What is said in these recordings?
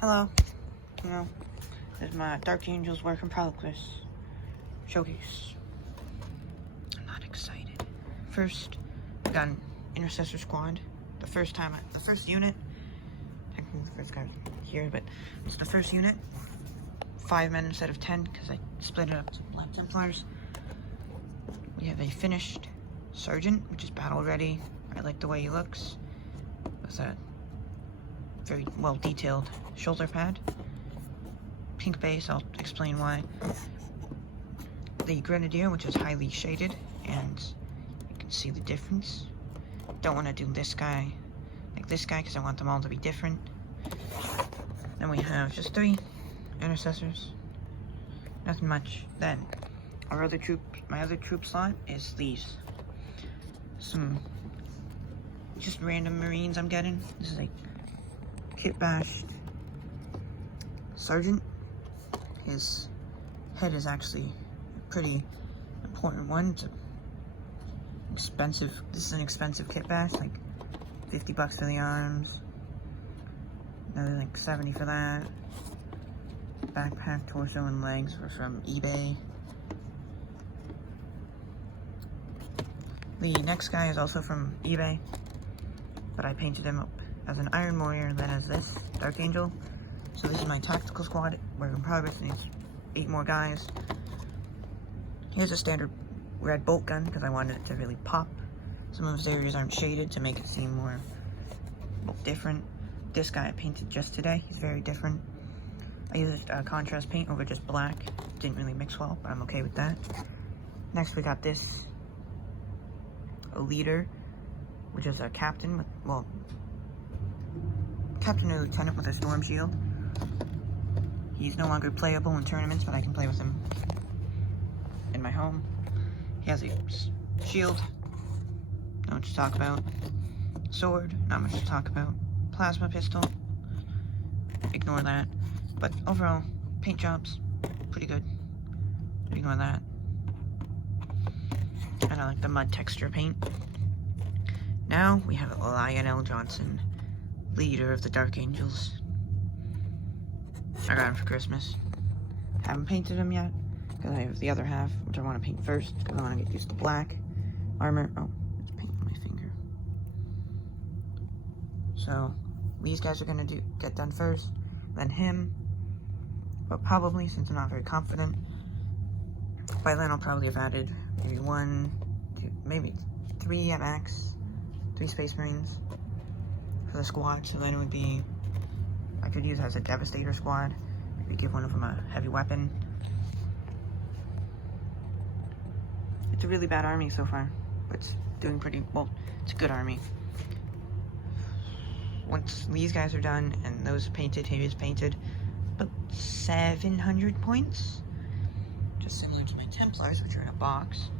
Hello. You know, this is my Dark Angels work in progress showcase. I'm not excited. First, we got an intercessor squad. The first unit. Technically the first guy here, but it's the first unit. 5 men instead of 10 because I split it up to Black Templars. We have a finished sergeant, which is battle ready. I like the way he looks. With a very well detailed shoulder pad. Pink base, I'll explain why. The grenadier, which is highly shaded, and you can see the difference. Don't want to do this guy like this guy because I want them all to be different. Then we have just 3 intercessors. Nothing much. Then my other troop slot is these. Some just random Marines I'm getting. This is a kit bashed sergeant. His head is actually a pretty important one. It's expensive. This is an expensive kit bash, like $50 for the arms. Another like 70 for that. Backpack, torso, and legs were from eBay. The next guy is also from eBay, but I painted him up as an Iron Warrior, then as this Dark Angel. So this is my tactical squad. Work in progress. Needs 8 more guys. Here's a standard red bolt gun because I wanted it to really pop. Some of his areas aren't shaded to make it seem more different. This guy I painted just today. He's very different. I used contrast paint over just black. Didn't really mix well, but I'm okay with that. Next we got this, a leader, which is a captain with, well, captain or lieutenant with a storm shield. He's no longer playable in tournaments, but I can play with him in my home. He has a shield, not much to talk about. Sword, not much to talk about. Plasma pistol, ignore that. But overall, paint jobs, pretty good. Ignore that. And I like the mud texture paint. Now we have Lionel Johnson, leader of the Dark Angels. I got him for Christmas. Haven't painted him yet, because I have the other half, which I want to paint first, because I want to get used to black armor. Oh, it's paint on my finger. So, these guys are going to get done first, then him. But probably, since I'm not very confident, by then I'll probably have added maybe 1, 2, maybe 3 at max. 3 Space Marines for the squad, so then it would be, I could use it as a Devastator squad. Maybe give one of them a heavy weapon. It's a really bad army so far, but it's doing pretty well. It's a good army. Once these guys are done and those painted, he is painted, about 700 points. Just similar to my Templars, which are in a box.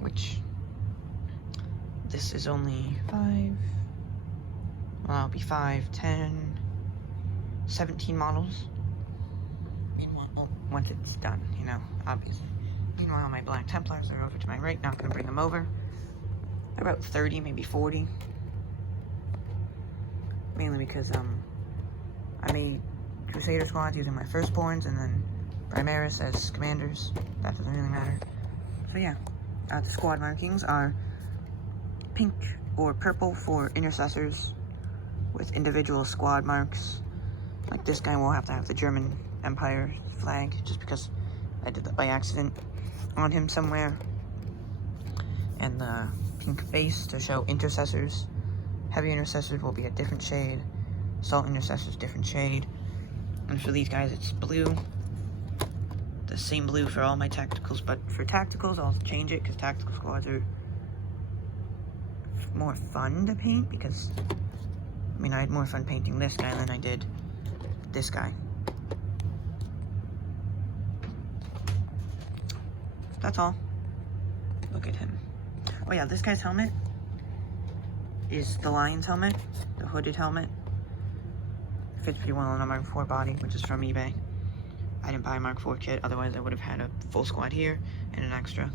Which, this is only 5, well, it'll be 5, 10, 17 models. Meanwhile, oh, once it's done, you know, obviously. Meanwhile, my Black Templars are over to my right, not gonna bring them over. They're about 30, maybe 40. Mainly because, I made Crusader squads using my Firstborns and then Primaris as commanders. That doesn't really matter. So yeah, the squad markings are pink or purple for intercessors with individual squad marks. Like this guy will have to have the German Empire flag just because I did that by accident on him somewhere. And the pink base to show intercessors. Heavy intercessors will be a different shade. Assault intercessors, different shade. And for these guys, it's blue. The same blue for all my tacticals, but for tacticals, I'll change it because tactical squads are more fun to paint because, I mean, I had more fun painting this guy than I did this guy. That's all. Look at him. Oh yeah, this guy's helmet is the Lion's helmet, the hooded helmet. Fits pretty well on a Mark IV body, which is from eBay. I didn't buy a Mark IV kit, otherwise I would have had a full squad here and an extra.